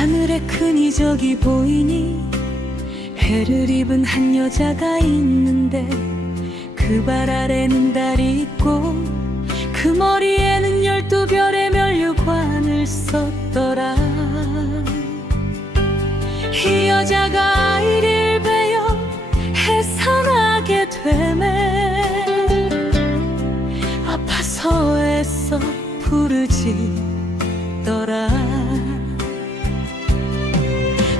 하늘에 큰 이적이 보이니 해를 입은 한 여자가 있는데 그 발 아래는 달이 있고 그 머리에는 12별의 면류관을 썼더라. 이 여자가 아이를 베어 해산하게 되매 아파서 애써 부르짖더라.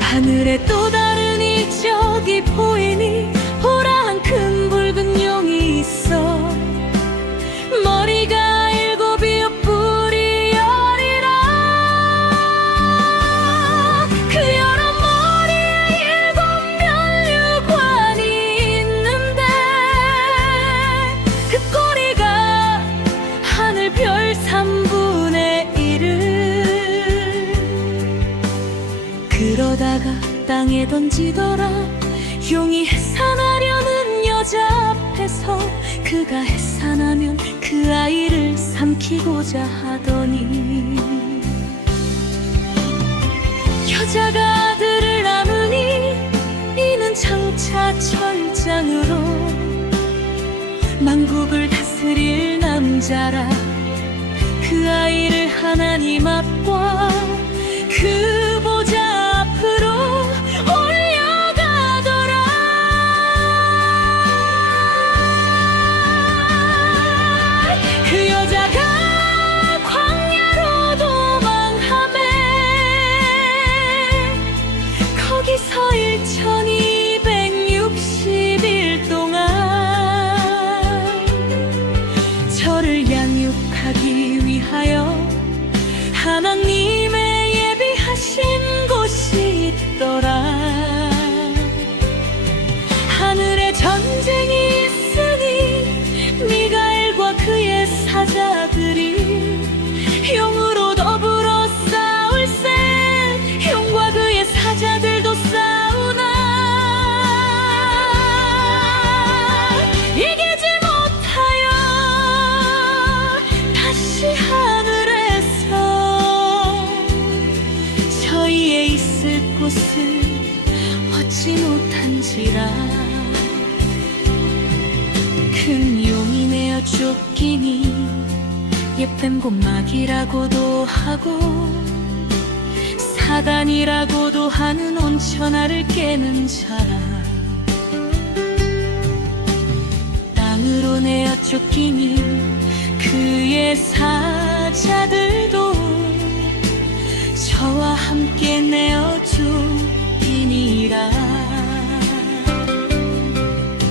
하늘에 또 다른 이적이 보이니 보라, 한 큰 붉은 용이 있어 머리가 7이요 뿔이 10이라. 그 여러 머리에 7면류관이 있는데 그 꼬리가 하늘 별 3분의 1을. 그러다가 땅에 던지더라. 용이 해산하려는 여자 앞에서 그가 해산하면 그 아이를 삼키고자 하더니 여자가 아들을 낳으니 이는 장차 철장으로 만국을 다스릴 남자라. 그 아이를 하나님 앞과 그 보좌 앞으로 올려가더라. 그 여자가 광야로 도망하매 거기서 1260일 동안 저를 양육하기 위하여 하나님의 예비하신 곳이 있더라. 하늘에 전쟁이 있으니 미가엘과 그의 사자들이 용으로 더불어 싸울세. 용과 그의 사자들도 싸우나 이기지 못하여 다시 하늘에서 저희의 있을 곳을 얻지 못한지라. 큰 용이 내어 쫓기니 옛뱀 곧 마귀라고도 하고 사단이라고도 하는 온천하를 깨는 자라. 땅으로 내어 쫓기니 그의 사자들도 저와 함께 내어 쫓기니라.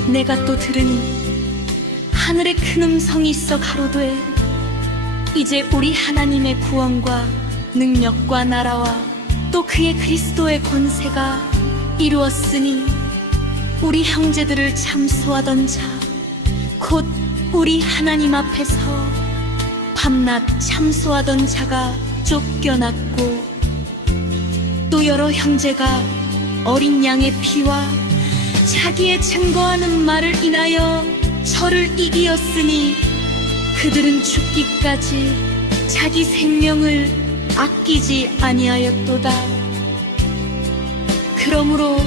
내가 또 들으니 하늘에 큰 음성이 있어 가로되 이제 우리 하나님의 구원과 능력과 나라와 또 그의 그리스도의 권세가 이루었으니 우리 형제들을 참소하던 자 곧 우리 하나님 앞에서 밤낮 참소하던 자가 쫓겨났고 또 여러 형제가 어린 양의 피와 자기의 증거하는 말을 인하여 저를 이기었으니 그들은 죽기까지 자기 생명을 아끼지 아니하였도다. 그러므로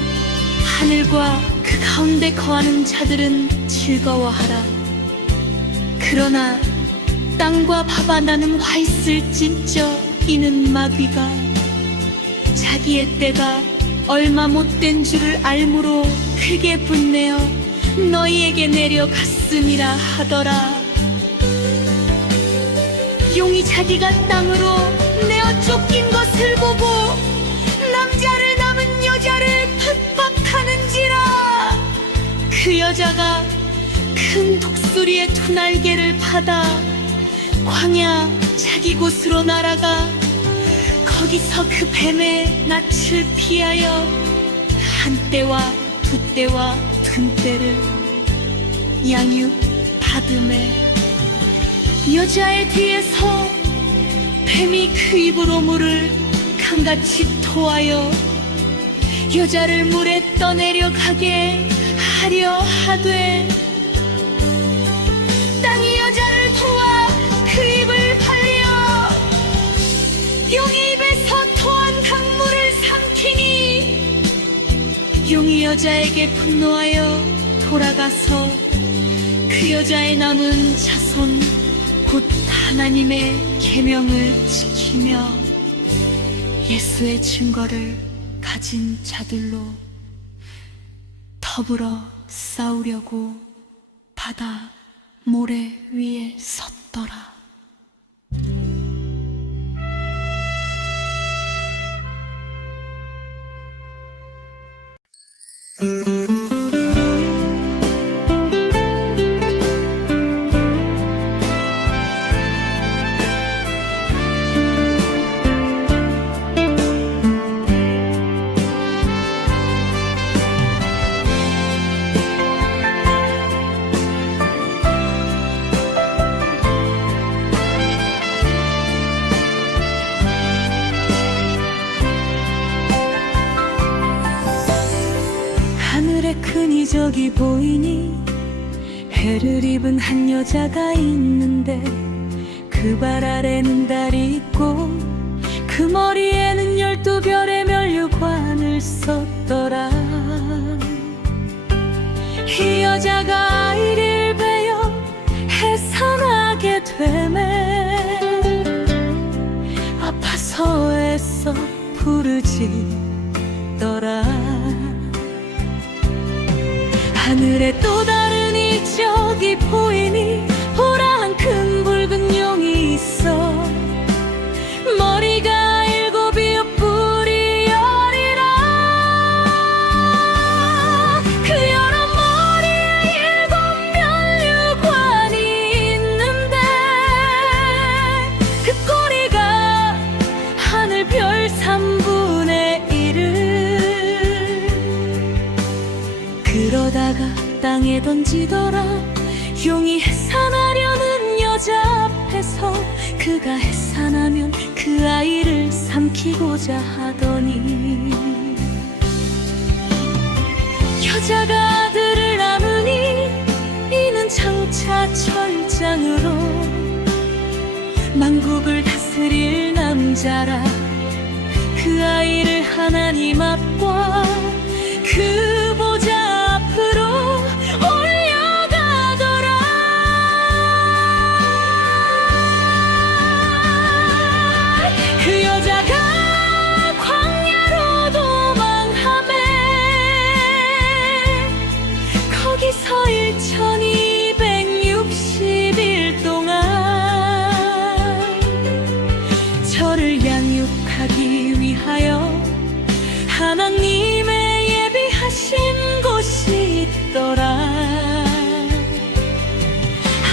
하늘과 그 가운데 거하는 자들은 즐거워하라. 그러나 땅과 바바 나는 화 있을진저 이는 마귀가 자기의 때가 얼마 못된 줄을 알므로 크게 분내어 너희에게 내려갔음이라 하더라. 용이 자기가 땅으로 내어 쫓긴 것을 보고 남자를 남은 여자를 핍박하는지라. 그 여자가 큰 독수리의 두 날개를 받아 광야 자기 곳으로 날아가 거기서 그 뱀의 낯을 피하여 한 떼와 두 떼와 든 떼를 양육받음에 여자의 뒤에서 뱀이 그 입으로 물을 강같이 토하여 여자를 물에 떠내려 가게 하려 하되 땅이 여자를 도와 그 입을 벌려 용이 입에서 토한 강물을 삼키니 용이 여자에게 분노하여 돌아가서 그 여자의 남은 자손 곧 하나님의 계명을 지키며 예수의 증거를 가진 자들로 더불어 싸우려고 바다 모래 위에 섰더라. 하늘에 큰 이적이 보이니 해를 입은 한 여자가 있는데 그 발 아래는 달이 있고 그 머리에는 12별의 면류관을 썼더라. 이 여자가 아이를 베어 해산하게 되매 아파서 애써 부르짖더라. 하늘에 또 다른 이적이 보이니 보라 한 큰 붉은 용이 있어 머리가 7이요 뿔이 10이라. 그 여러 머리에 7면류관이 있는데 그 꼬리가 하늘 별 3분의 1을 그러다가 땅에 던지더라. 용이 해산하려는 여자 앞에서 그가 해산하면 그 아이를 삼키고자 하더니 여자가 아들을 낳으니 이는 장차 철장으로 만국을 다스릴 남자라. 그 아이를 하나님 앞과 그 보좌 앞으로 올려가더라. 그 여자가 광야로 도망하매 거기서 1260일 동안 저를 양육하기 위하여 하나님의 예비하신 곳이 있더라.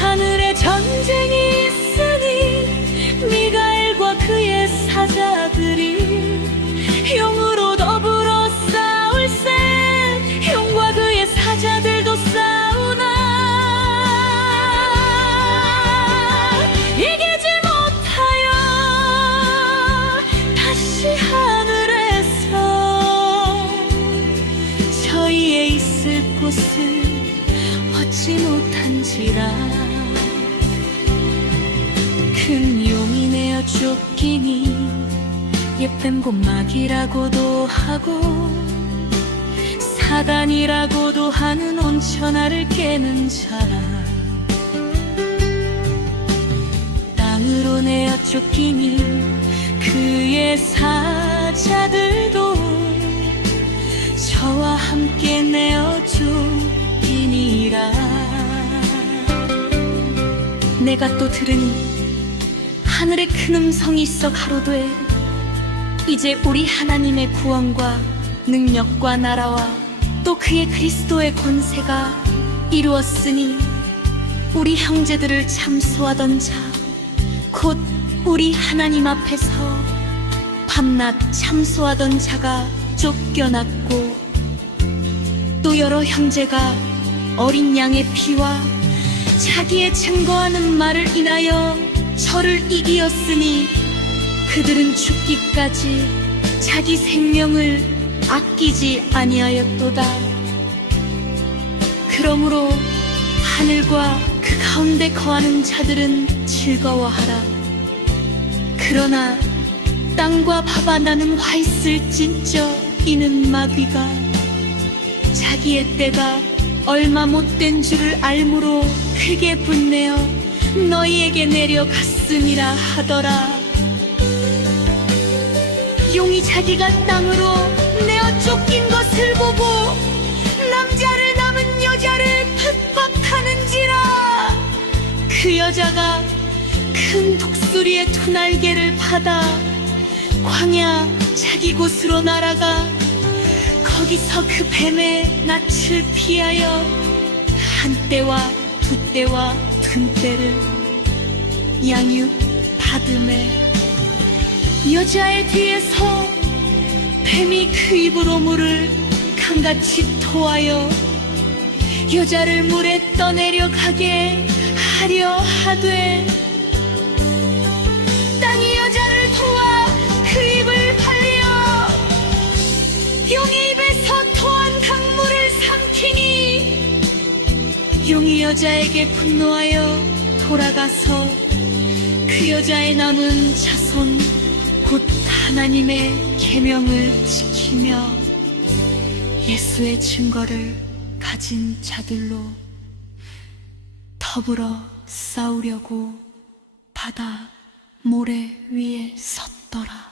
하늘에 전쟁이 있으니 미가엘과 그의 사자들이 용으로 더불어 싸울세. 용과 그의 사자들도 싸우나 이기지 못하여 다시 하늘에서 저희의 있을 곳을 얻지 못한지라. 큰 용이 내어 쫓기니 옛뱀 곧 마귀라고도 하고 사단이라고도 하는 온천하를 깨는 자라. 땅으로 내어 쫓기니 그의 사자들도 저와 함께 내어 쫓기니라. 내가 또 들으니 하늘에 큰 음성이 있어 가로되 이제 우리 하나님의 구원과 능력과 나라와 또 그의 그리스도의 권세가 이루었으니 우리 형제들을 참소하던 자 곧 우리 하나님 앞에서 밤낮 참소하던 자가 쫓겨났고 또 여러 형제가 어린 양의 피와 자기의 증거하는 말을 인하여 저를 이기었으니 그들은 죽기까지 자기 생명을 아끼지 아니하였도다. 그러므로 하늘과 그 가운데 거하는 자들은 즐거워하라. 그러나 땅과 바다나는 화 있을진저 이는 마귀가 자기의 때가 얼마 못된 줄을 알므로 크게 분내어 너희에게 내려갔음이라 하더라. 용이 자기가 땅으로 내어 쫓긴 것을 보고 남자를 남은 여자를 핍박하는지라. 그 여자가 큰 독수리의 두 날개를 받아 광야 자기 곳으로 날아가 거기서 그 뱀의 낯을 피하여 한 떼와 두 떼와 든 떼를 양육 받음에 여자의 뒤에서 뱀이 그 입으로 물을 강같이 토하여 여자를 물에 떠내려 가게 하려 하되 땅이 여자를 도와 그 입을 벌려 용의 입에서 토한 강물을 삼키니 용이 여자에게 분노하여 돌아가서 그 여자의 남은 자손 곧 하나님의 계명을 지키며 예수의 증거를 가진 자들로 더불어 싸우려고 바다 모래 위에 섰더라.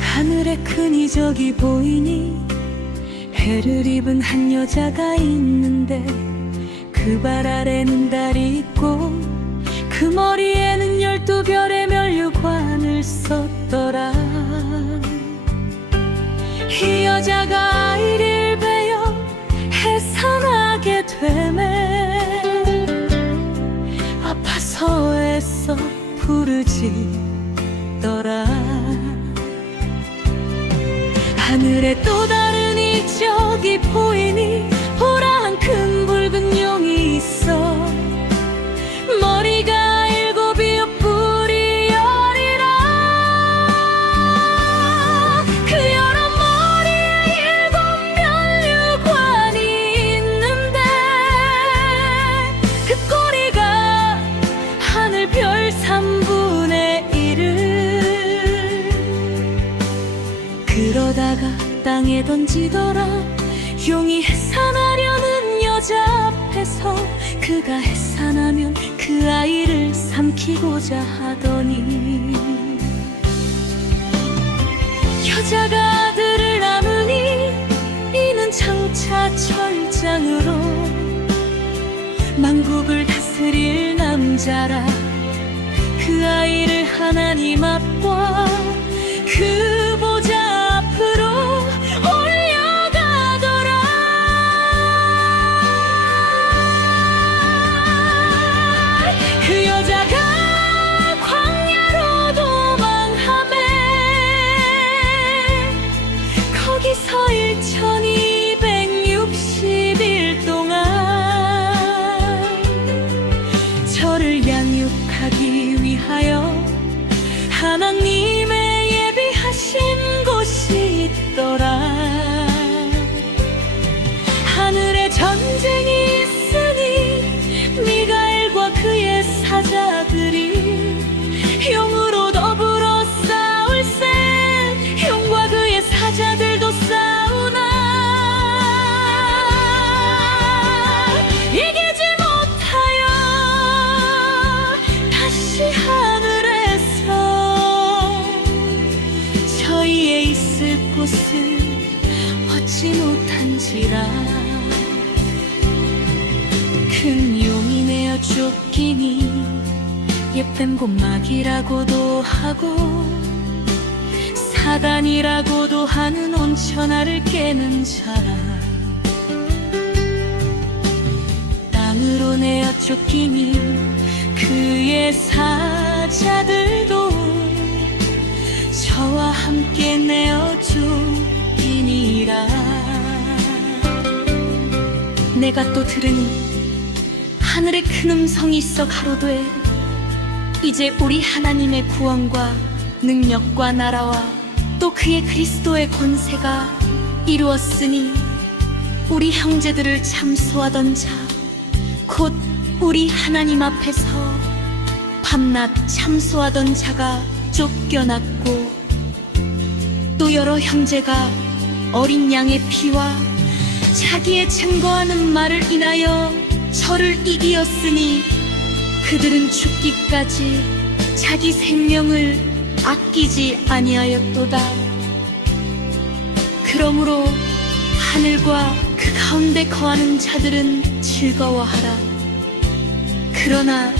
하늘에 큰 이적이 보이니 해를 입은 한 여자가 있는데 그 발 아래는 달이 있고 그 머리에는 12별의 면류관을 썼더라. 이 여자가 아이를 베어 해산하게 되매 아파서 애써 부르짖더라. 하늘에 또 다른 이적이 보이니 보라 한 큰 붉은 용이 있어 머리가 7이요 뿔이 10이라. 그 여러 머리에 7면류관이 있는데 그 꼬리가 하늘 별 3분의 1을 그러다가 땅에 던지더라. 용이 해산하려는 여자 앞에서 그가 해산하면 그 아이를 삼키고자 하더니 여자가 아들을 낳으니 이는 장차 철장으로 만국을 다스릴 남자라. 그 아이를 하나님 앞과 그 보좌 앞으로 올려가더라. 그 여자가 광야로 도망하매 거기서 1260일 동안 저를 양육하기 위하여 하나님의 예비하신 쫓기니 예쁜 곰막이라고도 하고 사단이라고도 하는 온천하를 깨는 자라. 땅으로 내어 쫓기니 그의 사자들도 저와 함께 내어 쫓기니라. 내가 또 들으니 하늘에 큰 음성이 있어 가로되 이제 우리 하나님의 구원과 능력과 나라와 또 그의 그리스도의 권세가 이루었으니 우리 형제들을 참소하던 자 곧 우리 하나님 앞에서 밤낮 참소하던 자가 쫓겨났고 또 여러 형제가 어린 양의 피와 자기의 증거하는 말을 인하여 저를 이기었으니 그들은 죽기까지 자기 생명을 아끼지 아니하였도다. 그러므로 하늘과 그 가운데 거하는 자들은 즐거워하라. 그러나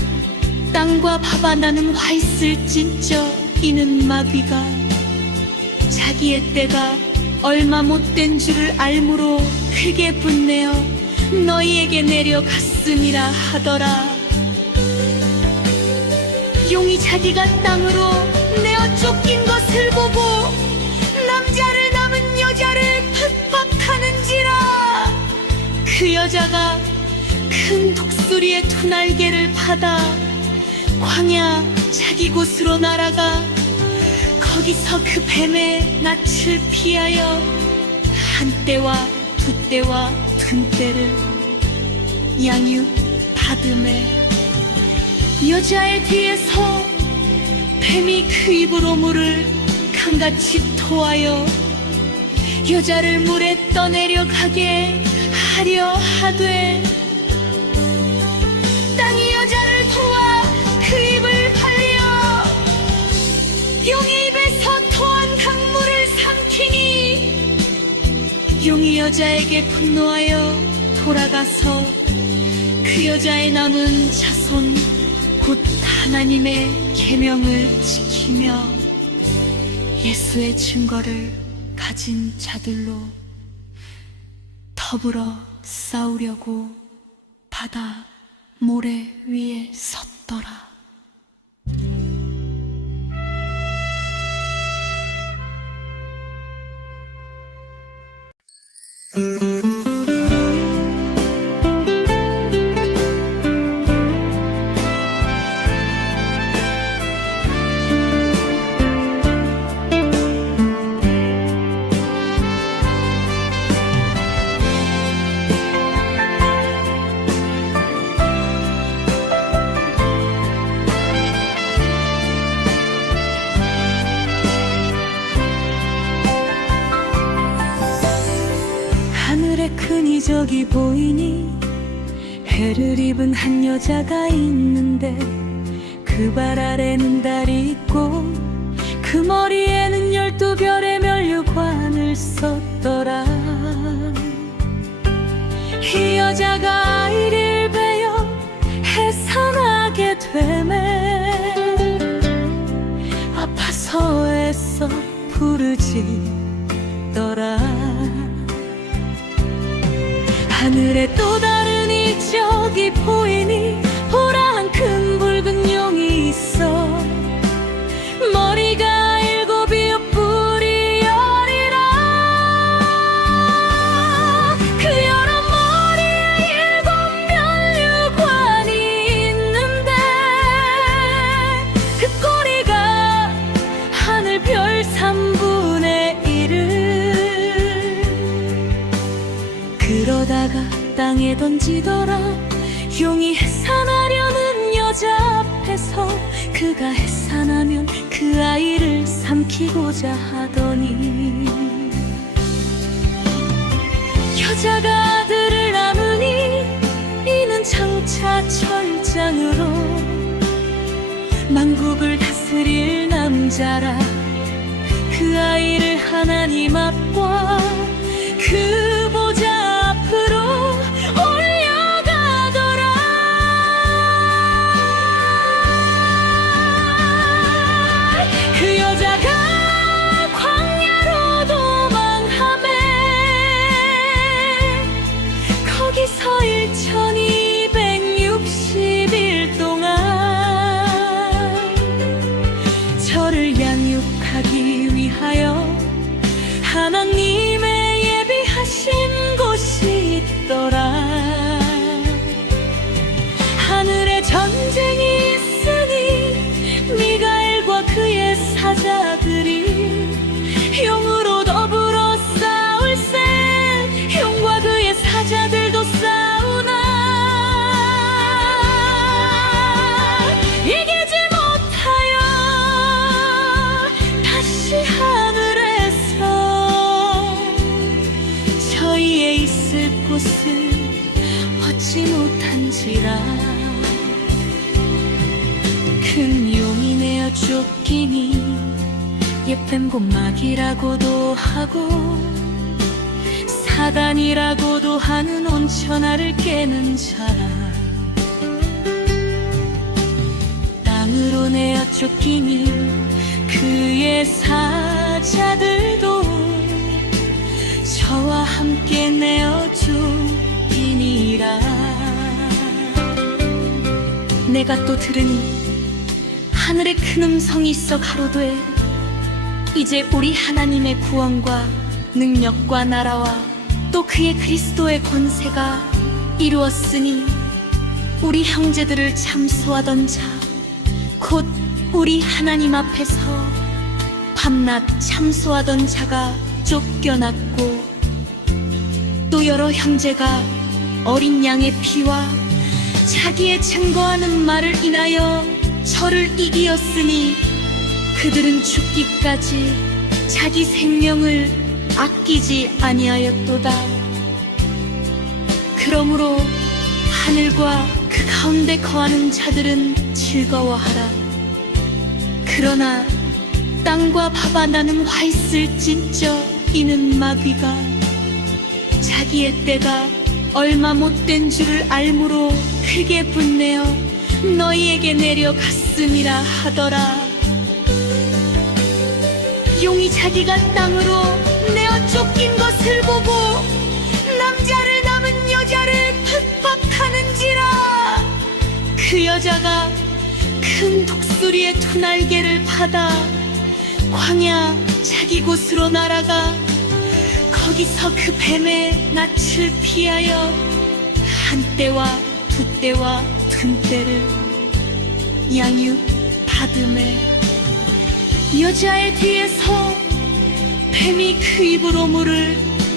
땅과 바다나는 화 있을진저 이는 마귀가 자기의 때가 얼마 못된 줄을 알므로 크게 분내어 너희에게 내려갔음이라 하더라. 용이 자기가 땅으로 내어 쫓긴 것을 보고 남자를 남은 여자를 핍박하는지라. 그 여자가 큰 독수리의 두 날개를 받아 광야 자기 곳으로 날아가 거기서 그 뱀의 낯을 피하여 한 때와 두 때와 든 때를 양육 받음에 여자의 뒤에서 뱀이 그 입으로 물을 강같이 토하여 여자를 물에 떠내려 가게 하려 하되 땅이 여자를 도와 그 입을 벌려 용이 입에서 토한 강물을 삼키니 용이 여자에게 분노하여 돌아가서 그 여자의 남은 자손 곧 하나님의 계명을 지키며 예수의 증거를 가진 자들로 더불어 싸우려고 바다 모래 위에 섰더라. 하늘에 큰 이적이 보이니 해를 입은 한 여자가 있는데 그 발 아래는 달이 있고 그 머리에는 12별의 면류관을 썼더라. 이 여자가 아이를 베어 해산하게 되매 아파서 애써 부르짖더라. 하늘에 또 다른 이적이 보이니 보라 한 큰 붉은 용이 있어 머리가 7이요 뿔이 10이라. 그 여러 머리에 7 면류관이 있는데 그 꼬리가 하늘 별 3분의 1을 그러다가 땅에 던지더라. 용이 해산하려는 여자 앞에서 그가 해산하면 그 아이를 삼키고자 하더니 여자가 아들을 낳으니 이는 장차 철장으로 만국을 다스릴 남자라. 그 아이를 하나님 앞과 그 보좌 앞으로 올려가더라. 전쟁이 있으니 미가엘과 그의 사자들이 용으로 더불어 싸울세. 용과 그의 사자들도 싸우나 이기지 못하여 다시 하늘에서 저희의 있을 곳을 얻지 못한지라. 큰 용이 내어 쫓기니 예쁜 곳막이라고도 하고 사단이라고도 하는 온천하를 깨는 자라. 땅으로 내어 쫓기니 그의 사자들도 저와 함께 내어 쫓기니라. 내가 또 들으니 하늘에 큰 음성이 있어 가로되 이제 우리 하나님의 구원과 능력과 나라와 또 그의 그리스도의 권세가 이루었으니 우리 형제들을 참소하던 자 곧 우리 하나님 앞에서 밤낮 참소하던 자가 쫓겨났고 또 여러 형제가 어린 양의 피와 자기의 증거하는 말을 인하여 저를 이기었으니 그들은 죽기까지 자기 생명을 아끼지 아니하였도다. 그러므로 하늘과 그 가운데 거하는 자들은 즐거워하라. 그러나 땅과 바바 나는 화 있을진저 이는 마귀가 자기의 때가 얼마 못된 줄을 알므로 크게 분내어 너희에게 내려갔음이라 하더라. 용이 자기가 땅으로 내어 쫓긴 것을 보고 남자를 남은 여자를 핍박하는지라. 그 여자가 큰 독수리의 두 날개를 받아 광야 자기 곳으로 날아가 거기서 그 뱀의 낯을 피하여 한 떼와 두 떼와 든 떼를 양육 받음에 여자의 뒤에서 뱀이 그 입으로 물을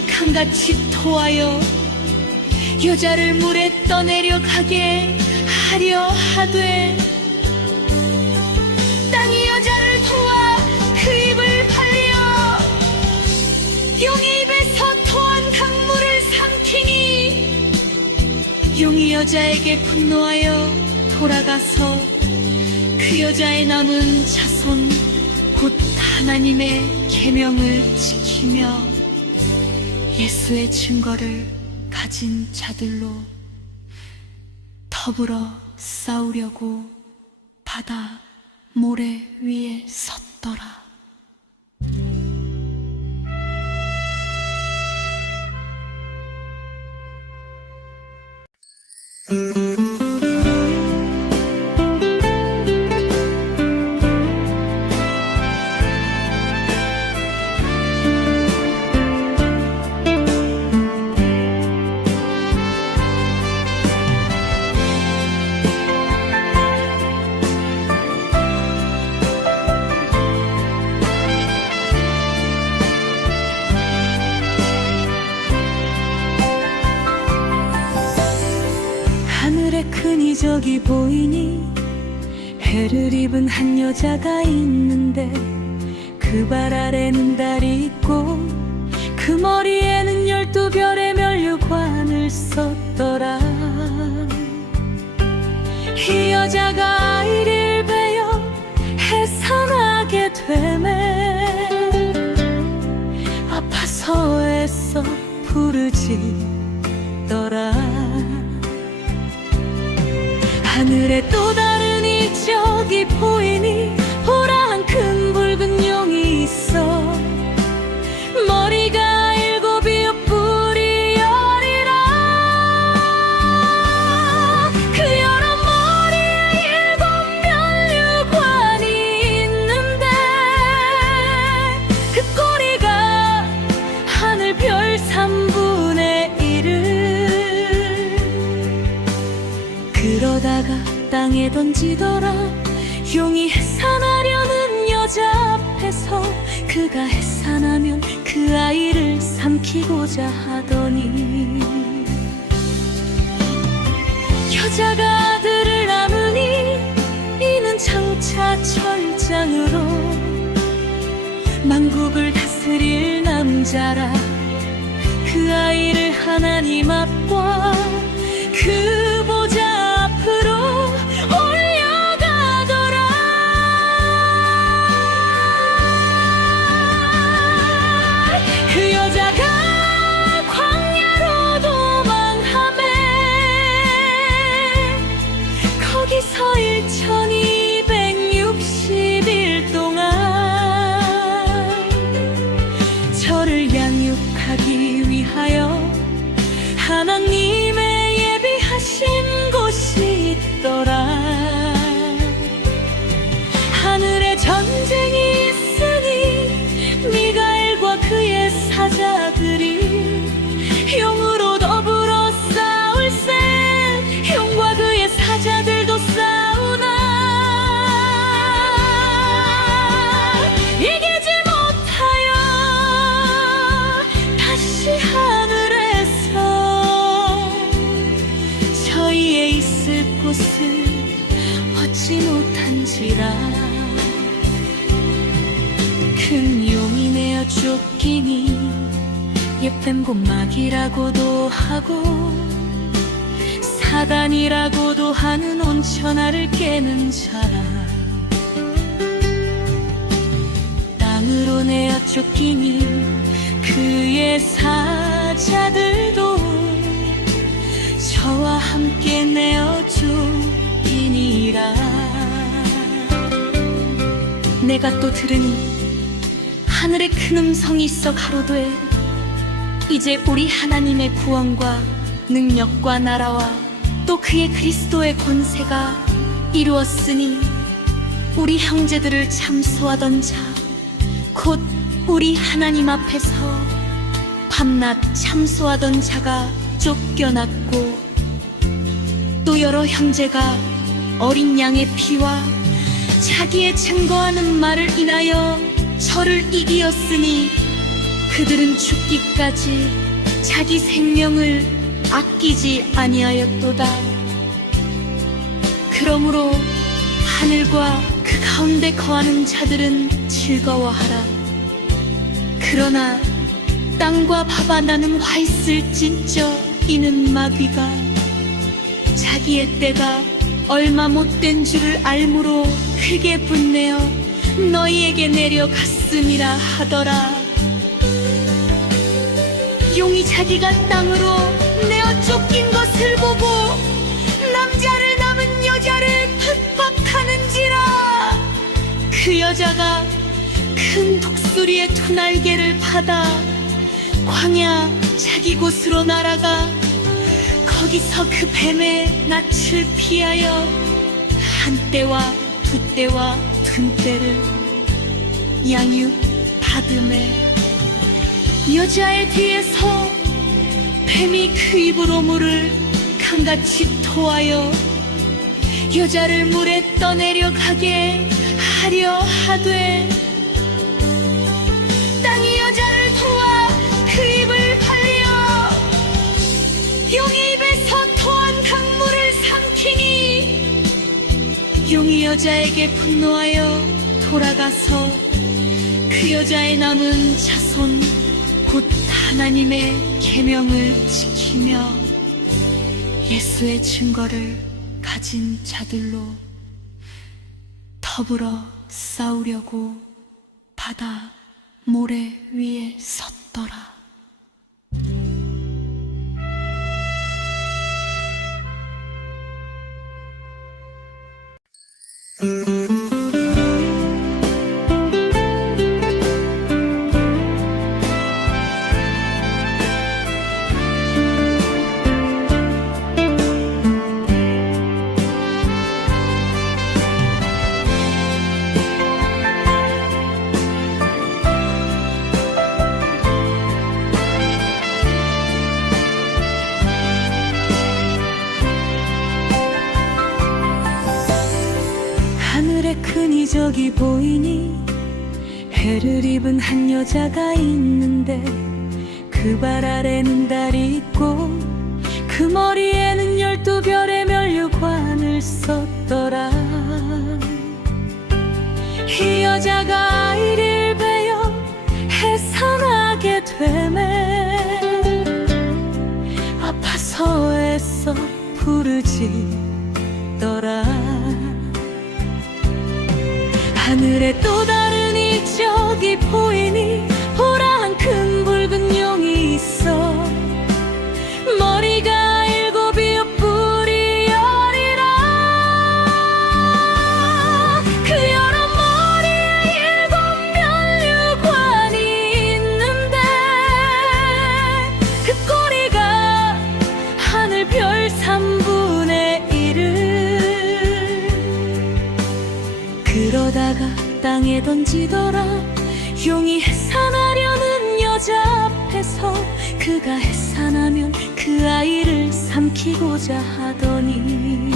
강같이 토하여 여자를 물에 떠내려 가게 하려 하되 땅이 여자를 도와 그 입을 벌려 용의 입에서 토한 강물을 삼키니 용이 여자에게 분노하여 돌아가서 그 여자의 남은 자손 곧 하나님의 계명을 지키며 예수의 증거를 가진 자들로 더불어 싸우려고 바다 모래 위에 섰더라. 하늘에 큰 이적이 보이니 해를 입은 한 여자가 있는데 그 발 아래는 달이 있고 그 머리에는 12별의 면류관을 썼더라. 이 여자가 이를 베어 해산하게 되매 아파서 애써 부르짖더라. 하늘에 또 다른 이적이 보이니 보라 한 큰 붉은 용이 있어 머리가 7이요 뿔이 10이라. 그 여러 머리에 7 면류관이 있는데 그 꼬리가 하늘 별 3분의 1을 그러다가 땅에 던지더라. 용이 해산하려는 여자 앞에서 그가 해산하면 그 아이를 삼키고자 하더니 여자가 아들을 낳으니 이는 장차 철장으로 만국을 다스릴 남자라. 그 아이를 하나님 앞과 그 보좌 앞으로 올려가더라. 그 여자가 광야로 도망하매 거기서 1260일 동안 저를 양육하기 위하여 하나님의 예비하신 곳이 있더라. 하늘에 전쟁이 있으니 미가엘과 그의 사자들이 용으로 더불어 싸울세. 용과 그의 사자들도 싸우나 이기지 못하여 다시 하늘에서 저희의 있을 곳을 얻지 못한지라. 큰 용이 내어 쫓기니 옛뱀 곧 마귀라고도 하고 사단이라고도 하는 온천하를 깨는 자라. 땅으로 내어 쫓기니 그의 사자들도 저와 함께 내어 쫓기니라. 내가 또 들으니 하늘에 큰 음성이 있어 가로되 이제 우리 하나님의 구원과 능력과 나라와 또 그의 그리스도의 권세가 이루었으니 우리 형제들을 참소하던 자 곧 우리 하나님 앞에서 밤낮 참소하던 자가 쫓겨났고 또 여러 형제가 어린 양의 피와 자기의 증거하는 말을 인하여 저를 이기었으니 그들은 죽기까지 자기 생명을 아끼지 아니하였도다. 그러므로 하늘과 그 가운데 거하는 자들은 즐거워하라. 그러나 땅과 바바 나는 화 있을진저 이는 마귀가 자기의 때가 얼마 못된 줄을 알므로 크게 분내어 너희에게 내려갔음이라 하더라. 용이 자기가 땅으로 내어 쫓긴 것을 보고 남자를 남은 여자를 핍박하는지라. 그 여자가 큰 독수리의 두 날개를 받아 광야 자기 곳으로 날아가 거기서 그 뱀의 낯을 피하여 한 때와 두 때와 든 때를 양육받음에 여자의 뒤에서 뱀이 그 입으로 물을 강같이 토하여 여자를 물에 떠내려 가게 하려 하되 땅이 여자를 도와 그 입을 벌려 용의 입에서 토한 강물을 삼키니 용이 여자에게 분노하여 돌아가서 그 여자의 남은 자손 곧 하나님의 계명을 지키며 예수의 증거를 가진 자들로 더불어 싸우려고 바다 모래 위에 섰더라. 흔히 저기 보이니 해를 입은 한 여자가 있는데 그 발 아래는 달이 있고 그 머리에는 12별의 면류관을 썼더라. 이 여자가 아이를 베어 해산하게 되매 아파서 애써 부르짖더라. 하늘에 또 다른 이적이 보이니 보라 한 큰 붉은 용이 있어. 머리가 7이요 뿔이 10이라. 그 여러 머리에 7면류관이 있는데 그 꼬리가 하늘 별 3분의 1을. 그러다가 땅에 던지더라. 용이 해산하려는 여자 앞에서 그가 해산하면 그 아이를 삼키고자 하더니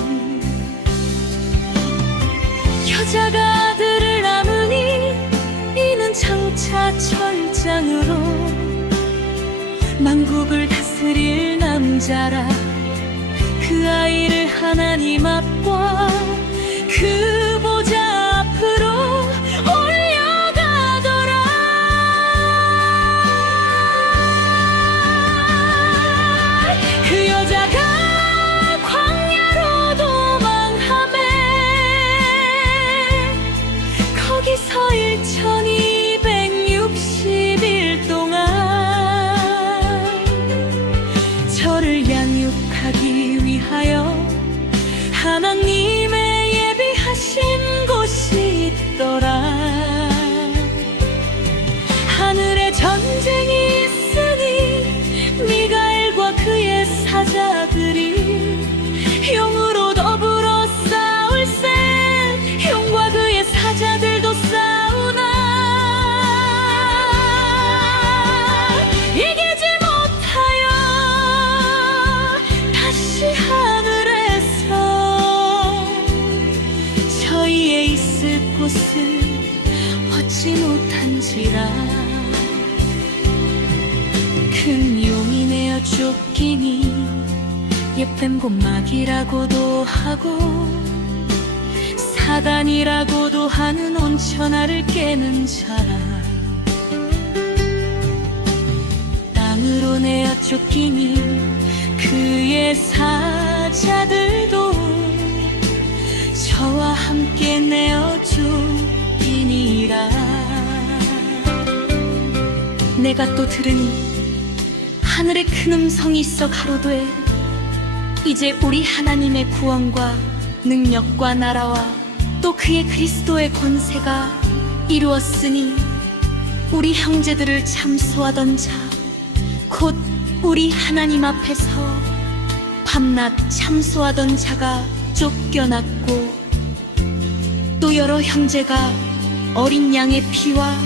여자가 아들을 낳으니 이는 장차 철장으로 만국을 다스릴 남자라. 그 아이를 하나님 앞과 그 보좌 앞으로 올려가더라. 그 여자가 광야로 도망하매 거기서 1260일 동안 저를 양육하기 위하여 하나님의 예비하신 곳이 있더라. 하늘에 전쟁이 있으니 미가엘과 그의 사자들이 용으로 더불어 싸울세. 용과 그의 사자들도 싸우나 이기지 못하여 다시 하늘에서 저희의 있을 곳을 얻지 못한지라. 큰 용이 내어 쫓기니 옛뱀 곧 마귀라고도 하고 사단이라고도 하는 온천하를 깨는 자라. 땅으로 내어 쫓기니 그의 사자들도 저와 함께 내어 쫓기니라. 내가 또 들으니 하늘에 큰 음성이 있어 가로되 이제 우리 하나님의 구원과 능력과 나라와 또 그의 그리스도의 권세가 이루었으니 우리 형제들을 참소하던 자 곧 우리 하나님 앞에서 밤낮 참소하던 자가 쫓겨났고 또 여러 형제가 어린 양의 피와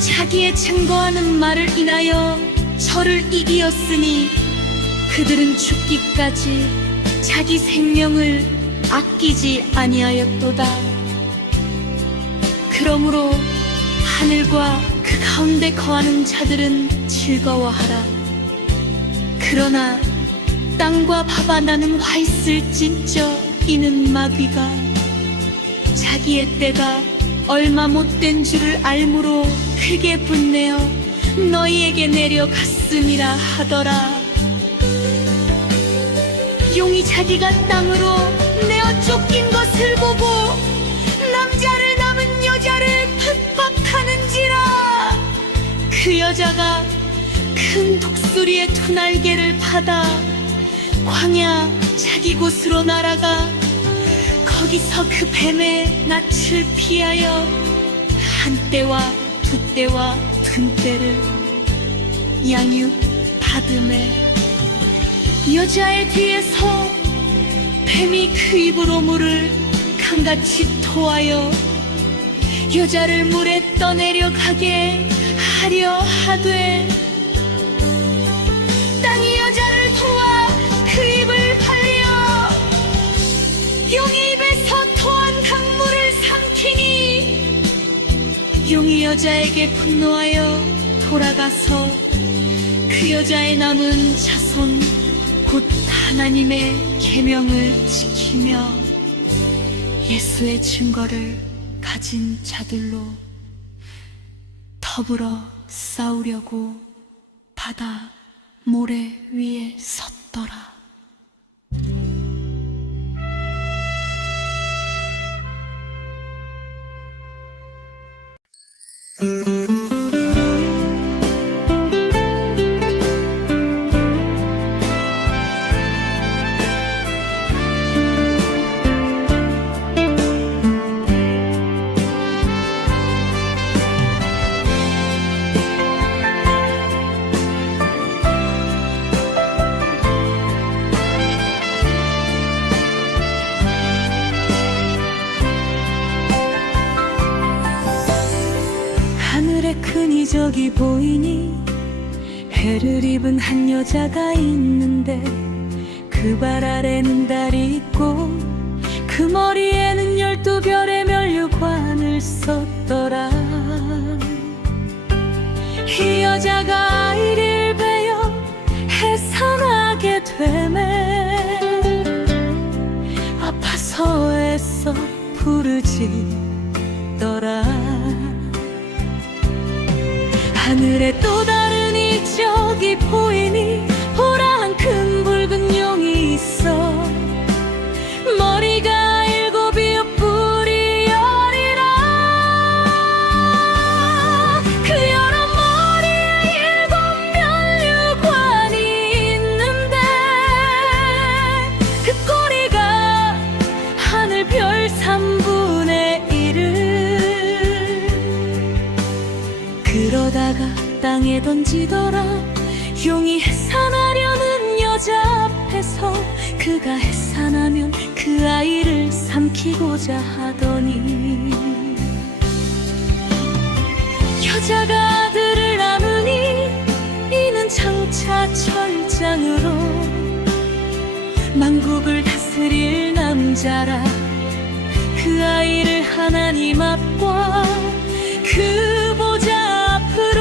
자기의 증거하는 말을 인하여 저를 이기었으니 그들은 죽기까지 자기 생명을 아끼지 아니하였도다. 그러므로 하늘과 그 가운데 거하는 자들은 즐거워하라. 그러나 땅과 바바 나는 화 있을진저 이는 마귀가 자기의 때가 얼마 못된 줄을 알므로 크게 분내어 너희에게 내려갔음이라 하더라. 용이 자기가 땅으로 내어 쫓긴 것을 보고 남자를 남은 여자를 핍박하는지라. 그 여자가 큰 독수리의 두 날개를 받아 광야 자기 곳으로 날아가 거기서 그 뱀의 낯을 피하여 한 떼와 두 떼와 든 떼를 양육받음에 여자의 뒤에서 뱀이 그 입으로 물을 강같이 토하여 여자를 물에 떠내려 가게 하려 하되 땅이 여자를 도와 그 입을 벌려 용이 입에서 토한 강물을 삼키니 용이 여자에게 분노하여 돌아가서 그 여자의 남은 자손 곧 하나님의 계명을 지키며 예수의 증거를 가진 자들로 더불어 싸우려고 바다 모래 위에 섰더라. 하늘에 큰 이적이 보이니 해를 입은 한 여자가 있는데 그 발 아래는 달이 있고 그 머리에는 12별의 면류관을 썼더라. 이 여자가 아이를 베어 해산하게 되매 아파서 애써 부르짖더라. 하늘에 또 다른 이적이 보이니 보라 한 큰 붉은 용이 있어 머리가 7이요 뿔이 10이라. 그 여러 머리에 7 면류관이 있는데 그 꼬리가 하늘 별 3분의 1을 그러다가 땅에 던지더라. 용이 해산하려는 여자 앞에서 그가 해산하면 그 아이를 삼키고자 하더니 여자가 아들을 낳으니 이는 장차 철장으로 만국을 다스릴 남자라. 그 아이를 하나님 앞과 그 보좌 앞으로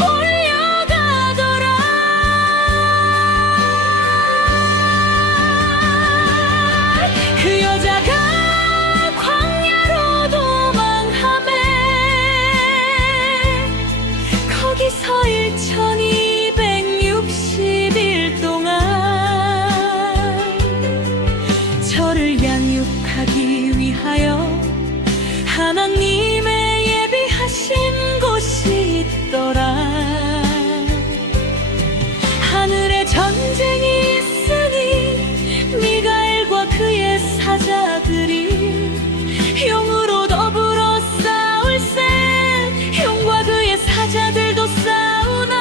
올려가더라. 그 여자가 광야로 도망하매 거기서 1260일 동안 저를 양육하기 위하여 하나님의 예비하신 곳이 있더라. 하늘에 전쟁이 있으니 미가엘과 그의 사자들이 용으로 더불어 싸울세. 용과 그의 사자들도 싸우나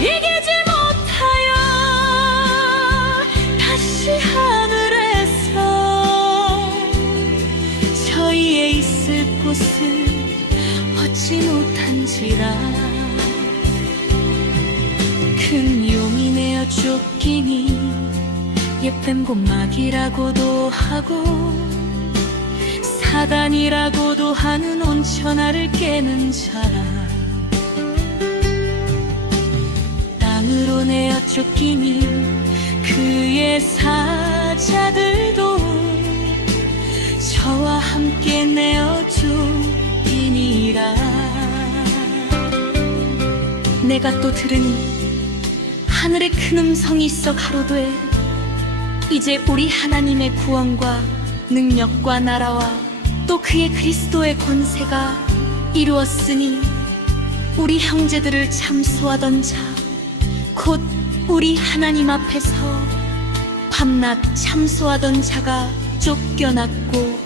이기지 못하여 다시 하늘에서 저희의 있을 곳을 얻지 못한지라. 큰 용이 내어 쫓기니 옛뱀 곧 마귀라고도 하고 사단이라고도 하는 온천하를 깨는 자라. 땅으로 내어 쫓기니 그의 사자들도 저와 함께 내어 쫓기니라. 내가 또 들으니 하늘에 큰 음성이 있어 가로되 이제 우리 하나님의 구원과 능력과 나라와 또 그의 그리스도의 권세가 이루었으니 우리 형제들을 참소하던 자 곧 우리 하나님 앞에서 밤낮 참소하던 자가 쫓겨났고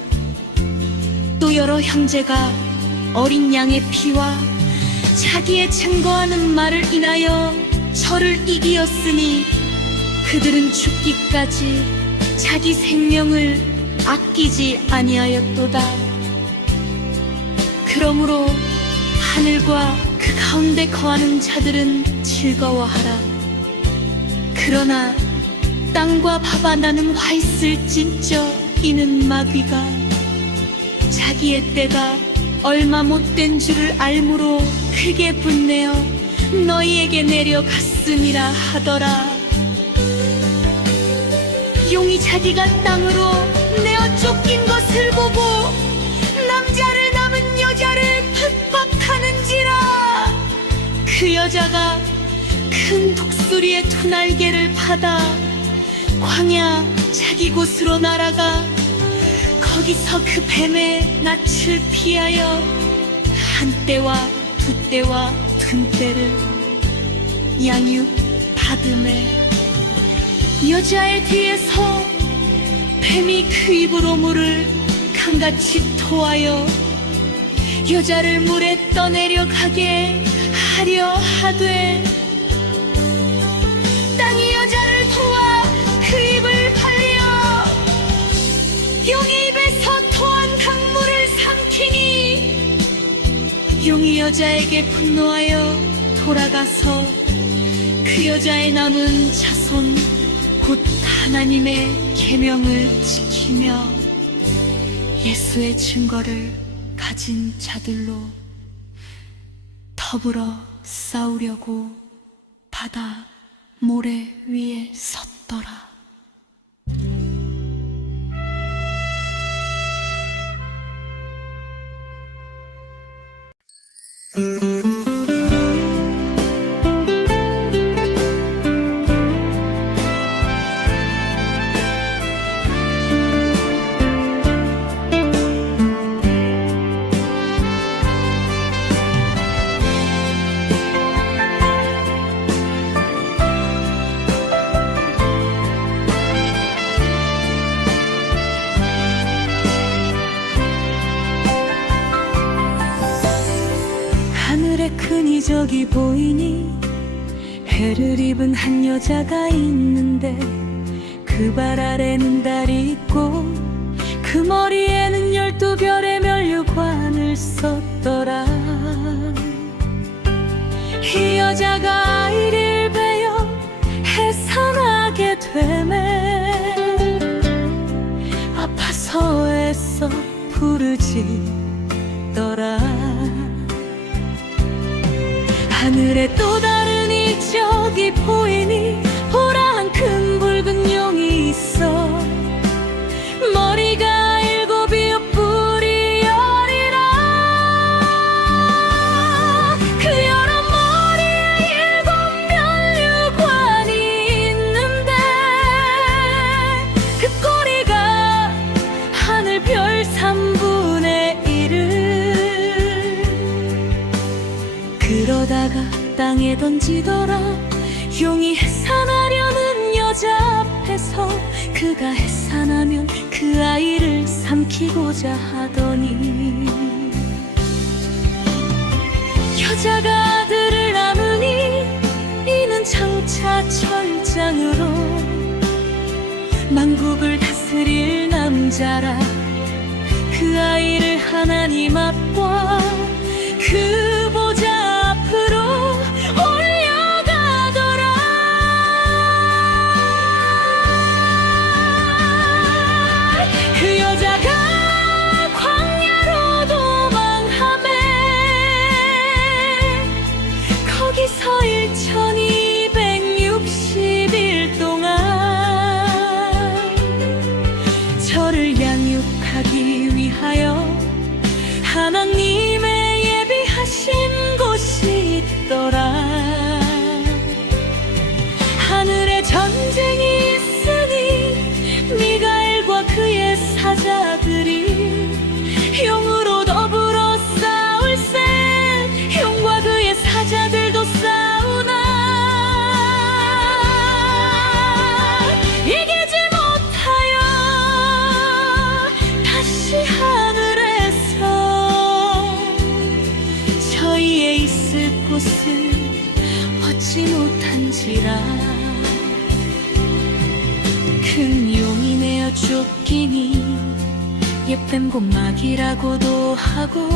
또 여러 형제가 어린 양의 피와 자기의 증거하는 말을 인하여 저를 이기었으니 그들은 죽기까지 자기 생명을 아끼지 아니하였도다. 그러므로 하늘과 그 가운데 거하는 자들은 즐거워하라. 그러나 땅과 바바 나는 화있을 진저. 이는 마귀가 자기의 때가 얼마 못된 줄을 알므로 크게 분내어 너희에게 내려갔음이라 하더라. 용이 자기가 땅으로 내어 쫓긴 것을 보고 남자를 남은 여자를 핍박하는지라. 그 여자가 큰 독수리의 두 날개를 받아 광야 자기 곳으로 날아가 거기서 그 뱀의 낯을 피하여 한 떼와 두 떼와 든 떼를 양육 받음에 여자의 뒤에서 뱀이 그 입으로 물을 강같이 토하여 여자를 물에 떠내려 가게 하려 하되 땅이 여자를 도와 그 입을 벌려 용이 입에서 토한 강물을 삼키니 용이 여자에게 분노하여 돌아가서 그 여자의 남은 자손 곧 하나님의 계명을 지키며 예수의 증거를 가진 자들로 더불어 싸우려고 바다 모래 위에 섰더라. 큰 이적이 보이니 해를 입은 한 여자가 있는데 그 발 아래는 달이 있고 그 머리에는 12별의 면류관을 썼더라. 이 여자가 아이를 베어 해산하게 되매 아파서 애써 부르짖더라. 하늘에 또 다른 이적이 보이니 보라 한 큰 붉은 용이 있어. 머리가 7이요 뿔이 10이라. 그 여러 머리에 7 면류관이 있는데 그 꼬리가 하늘 별 3분의 1을 그러다가 땅에 던지더라. 용이 해산하려는 여자 앞에서 그가 해산하면 그 아이를 삼키고자 하더니 여자가 아들을 낳으니 이는 장차 철장으로 만국을 다스릴 남자라. 그 아이를 하나님 앞과 그 보좌 앞으로 올려가더라. 그 여자가 광야로 도망하매 거기서 1260일 동안 저를 양육하기 위하여 하나님의 예비하신 곳이 있더라. 하늘에 전쟁이 있으니 미가엘과 그의 사자들이 용으로 더불어 싸울세. 용과 그의 사자들도 싸우나 이기지 못하여 다시 하늘에서 저희의 있을 곳을 얻지 못한지라. 큰 용이 내어 쫓기니 옛뱀 곧 마귀라고도 하고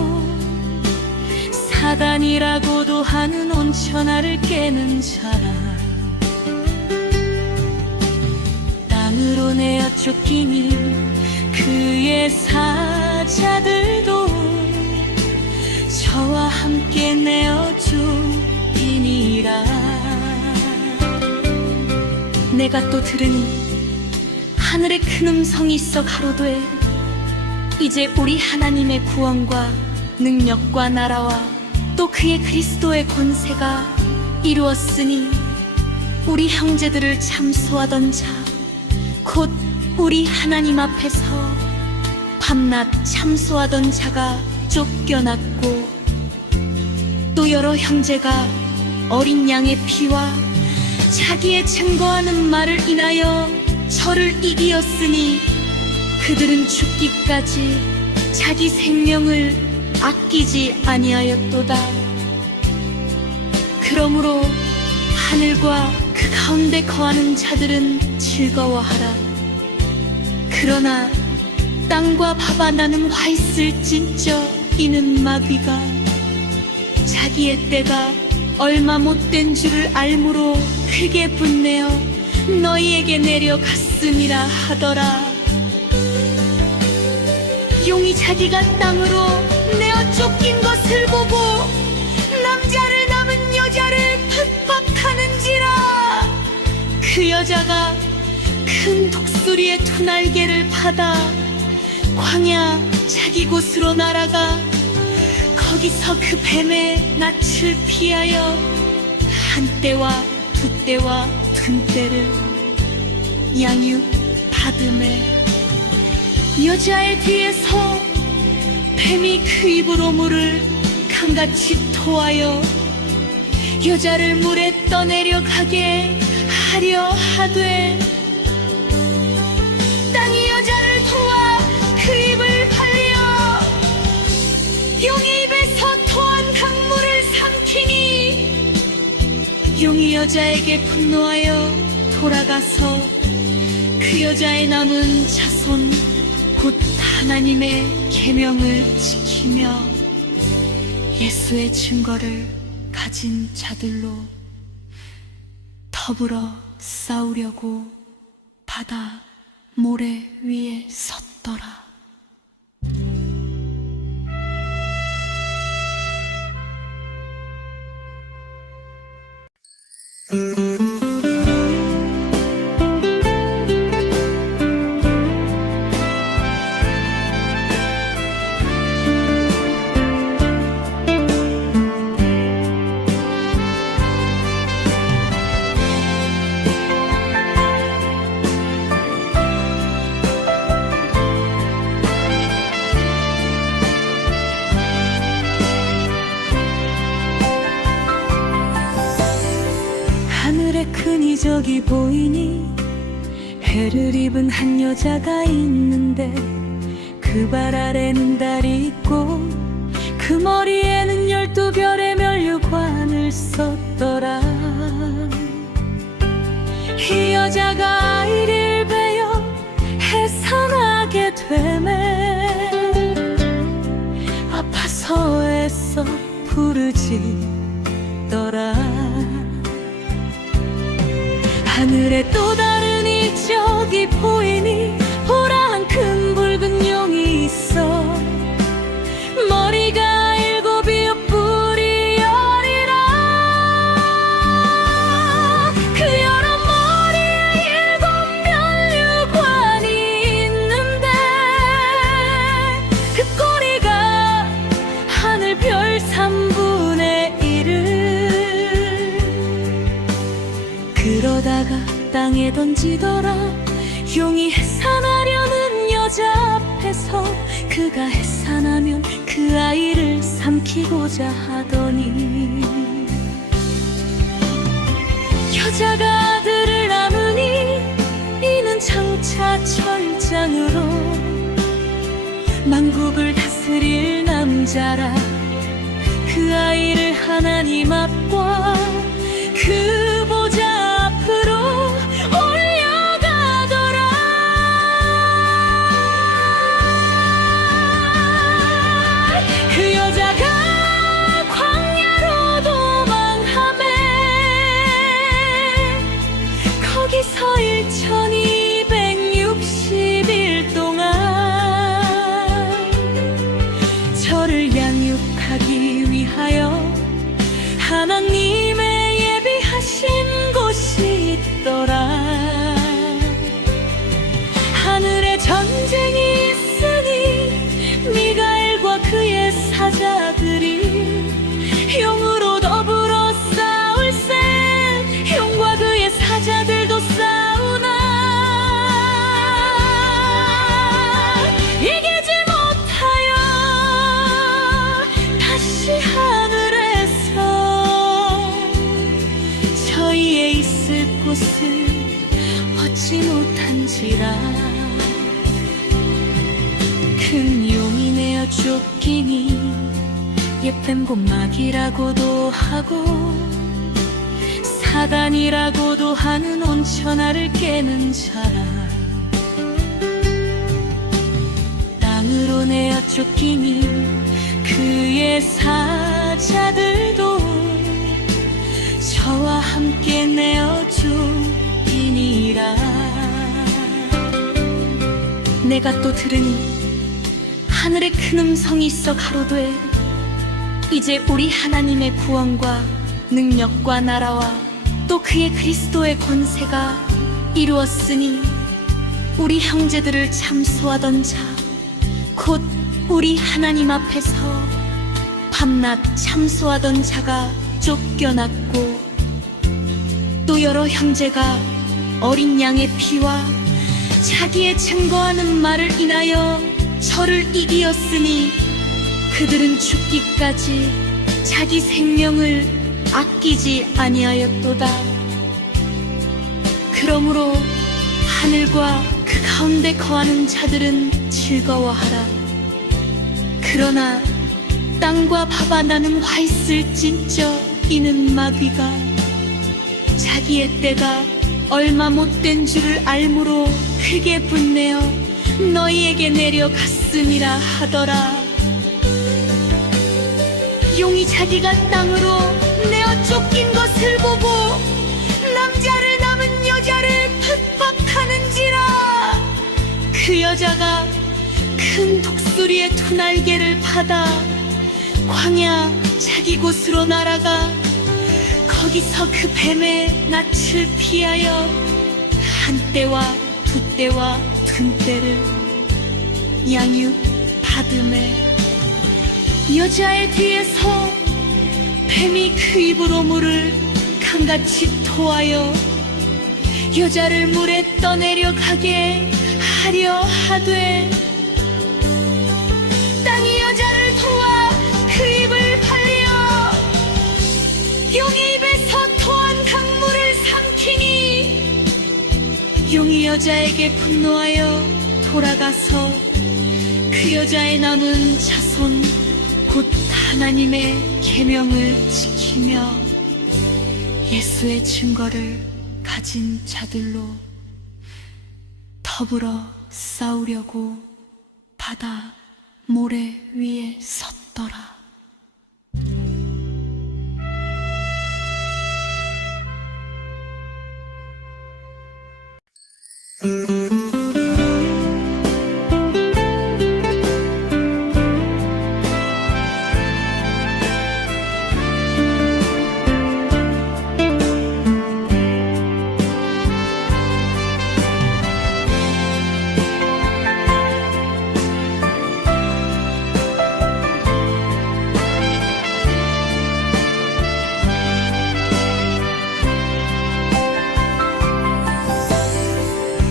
사단이라고도 하는 온천하를 깨는 자라. 땅으로 내어 쫓기니 그의 사자들도 저와 함께 내어 쫓기니라. 내가 또 들으니 하늘에 큰 음성이 있어 가로되 이제 우리 하나님의 구원과 능력과 나라와 또 그의 그리스도의 권세가 이루었으니 우리 형제들을 참소하던 자 곧 우리 하나님 앞에서 밤낮 참소하던 자가 쫓겨났고 또 여러 형제가 어린 양의 피와 자기의 증거하는 말을 인하여 저를 이기었으니 그들은 죽기까지 자기 생명을 아끼지 아니하였도다. 그러므로 하늘과 그 가운데 거하는 자들은 즐거워하라. 그러나 땅과 바바 나는 화 있을진저 이는 마귀가 자기의 때가 얼마 못된 줄을 알므로 크게 분내어 너희에게 내려갔음이라 하더라. 용이 자기가 땅으로 내어 쫓긴 것을 보고 남자를 남은 여자를 핍박하는지라. 그 여자가 큰 독수리의 두 날개를 받아 광야 자기 곳으로 날아가 거기서 그 뱀의 낯을 피하여 한 떼와 두 떼와 든 떼를 양육 받음에 여자의 뒤에서 뱀이 그 입으로 물을 강같이 토하여 여자를 물에 떠내려 가게 하려 하되 땅이 여자를 도와 그 입을 벌려 용이 입에서 토한 강물을 삼키니 용이 여자에게 분노하여 돌아가서 그 여자의 남은 자손 곧 하나님의 계명을 지키며 예수의 증거를 가진 자들로 더불어 싸우려고 바다 모래 위에 섰더라. 하늘에 큰 이적이 보이니 해를 입은 한 여자가 있는데 그 발 아래는 달이 있고 그 머리에는 12별의 면류관을 썼더라. 이 여자가 아이를 베어 해산하게 되매 아파서 애써 부르짖더라. 하늘에 또 다른 이적이 보이니 보라 한 큰 붉은 용이 있어 머리가 7이요 뿔이 10이라. 그 여러 머리에 7 면류관이 있는데 그 꼬리가 하늘 별 3분의 1을 그러다가 땅에 던지더라. 용이 해산하려는 여자 앞에서 그가 해산하면 그 아이를 삼키고자 하더니 여자가 아들을 낳으니 이는 장차 철장으로 만국을 다스릴 남자라. 그 아이를 하나님 앞과 그 보좌 앞으로 올려가더라. 그 여자가 광야로 도망하매 거기서 1200 것이라. 큰 용이 내어 쫓기니 예쁜 곰막이라고도 하고 사단이라고도 하는 온천하를 깨는 자라. 땅으로 내어 쫓기니 그의 사자들도 저와 함께 내어 쫓기니라. 내가 또 들으니 하늘에 큰 음성이 있어 가로되 이제 우리 하나님의 구원과 능력과 나라와 또 그의 그리스도의 권세가 이루었으니 우리 형제들을 참소하던 자 곧 우리 하나님 앞에서 밤낮 참소하던 자가 쫓겨났고 또 여러 형제가 어린 양의 피와 자기의 증거하는 말을 인하여 저를 이기었으니 그들은 죽기까지 자기 생명을 아끼지 아니하였도다. 그러므로 하늘과 그 가운데 거하는 자들은 즐거워하라. 그러나 땅과 바다나는 화 있을진저 이는 마귀가 자기의 때가 얼마 못된 줄을 알므로 크게 분내어 너희에게 내려갔음이라 하더라. 용이 자기가 땅으로 내어 쫓긴 것을 보고 남자를 남은 여자를 핍박하는지라. 그 여자가 큰 독수리의 두 날개를 받아 광야 자기 곳으로 날아가 거기서 그 뱀의 낯을 피하여 한 떼와 두 떼와 든 떼를 양육 받음에 여자의 뒤에서 뱀이 그 입으로 물을 강같이 토하여 여자를 물에 떠내려 가게 하려 하되 땅이 여자를 도와 그 입을 벌려 용의 입에서 토한 강물을 삼키니 용이 여자에게 분노하여 돌아가서 그 여자의 남은 자손 곧 하나님의 계명을 지키며 예수의 증거를 가진 자들로 더불어 싸우려고 바다 모래 위에 섰더라.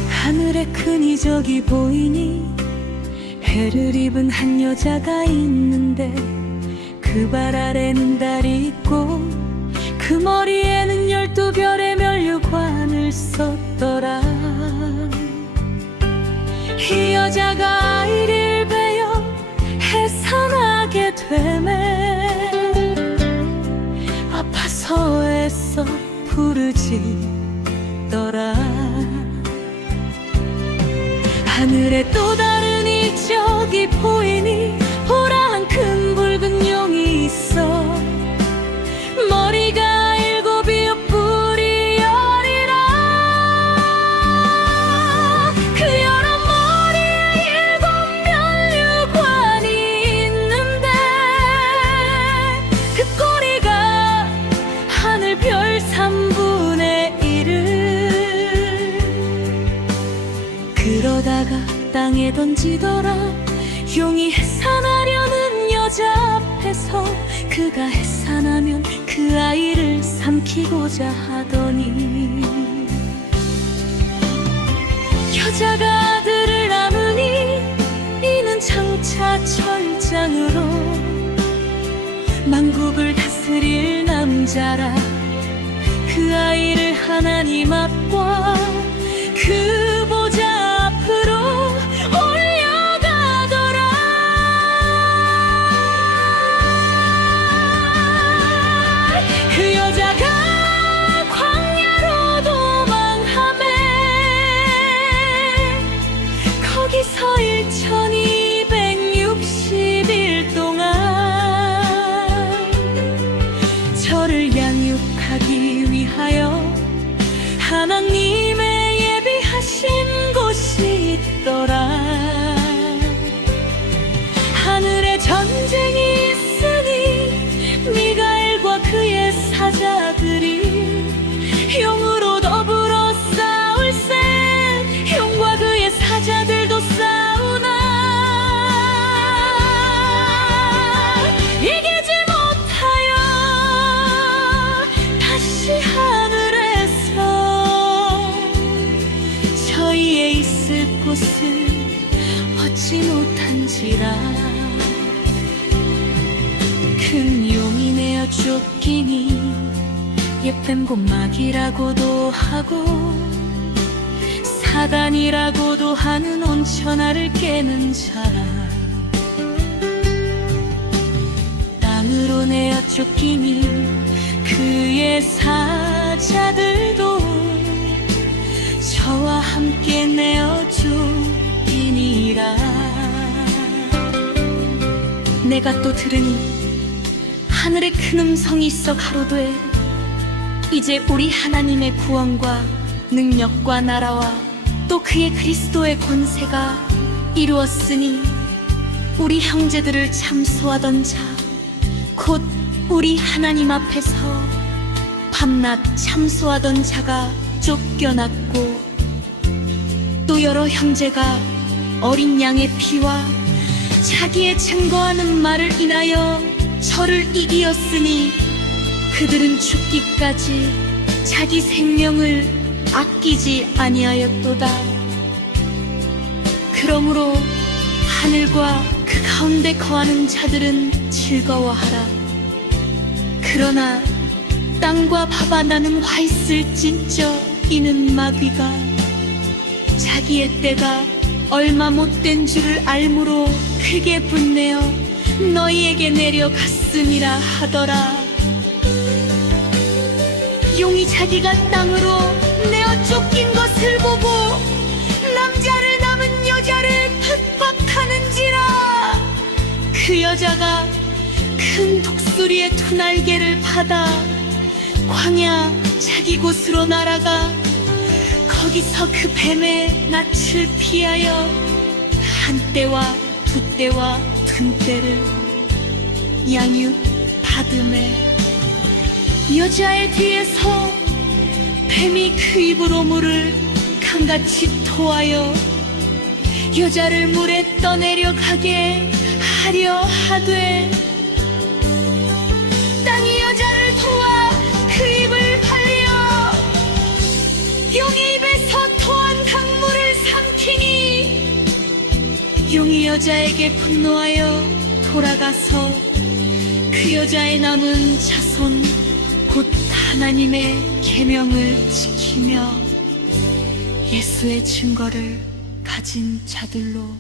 하늘에 큰 이적이 보이니 해를 입은 한 여자가 있는데 그 발 아래는 달이 있고 그 머리에는 12별의 면류관을 썼더라. 이 여자가 아이를 베어 해산하게 되매 아파서 애써 부르짖더라. 하늘에 또 다른 이적이 보이니 보라 한 큰 붉은 용이 있어 머리가 7이요 뿔이 10이라. 그 여러 머리에 7면류관이 있는데 그 꼬리가 하늘 별 3분의 1을 그러다가 땅에 던지더라. 용이 해산하려는 여자 앞에서 그가 해산하면 그 아이를 삼키고자 하더니 여자가 아들을 낳으니 이는 장차 철장으로 만국을 다스릴 남자라. 그 아이를 하나님 앞과 그 보좌 저 1260일 동안 저를 양육하기 위하여 하나님의 예비하신 곳이 있더라. 하늘에 전쟁이 있으니 미가엘과 그의 사자들이 용으로 더불어 싸울세. 용과 그의 사자들도 싸우나 이기지 못하여 다시 하늘에서 저희의 있을 곳을 얻지 못한지라. 큰 용이 내어 쫓기니 옛뱀 곧 마귀라고도 하고 사단이라고도 하는 온천하를 깨는 자라. 땅으로 내어 쫓기니 그의 사자들도 저와 함께 내어 쫓기니라. 내가 또 들으니 하늘에 큰 음성이 있어 가로되 이제 우리 하나님의 구원과 능력과 나라와 또 그의 그리스도의 권세가 이루었으니 우리 형제들을 참소하던 자 곧 우리 하나님 앞에서 밤낮 참소하던 자가 쫓겨났고 또 여러 형제가 어린 양의 피와 자기의 증거하는 말을 인하여 저를 이기었으니 그들은 죽기까지 자기 생명을 아끼지 아니하였도다. 그러므로 하늘과 그 가운데 거하는 자들은 즐거워하라. 그러나 땅과 바바 나는 화 있을진저 이는 마귀가 자기의 때가 얼마 못된 줄을 알므로 크게 분내어 너희에게 내려갔음이라 하더라. 용이 자기가 땅으로 내어 쫓긴 것을 보고 남자를 남은 여자를 핍박하는지라. 그 여자가 큰 독수리의 두 날개를 받아 광야 자기 곳으로 날아가 거기서 그 뱀의 낯을 피하여 한 때와 두 때와 든 때를 양육받음에 여자의 뒤에서 뱀이 그 입으로 물을 강같이 토하여 여자를 물에 떠내려 가게 하려 하되 땅이 여자를 도와 그 입을 벌려 용의 입에서 토한 강물을 삼키니 용이 여자에게 분노하여 돌아가서 그 여자의 남은 자손 곧 하나님의 계명을 지키며 예수의 증거를 가진 자들로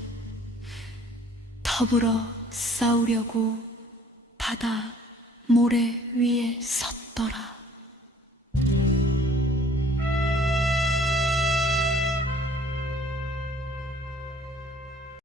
더불어 싸우려고 바다 모래 위에 섰다.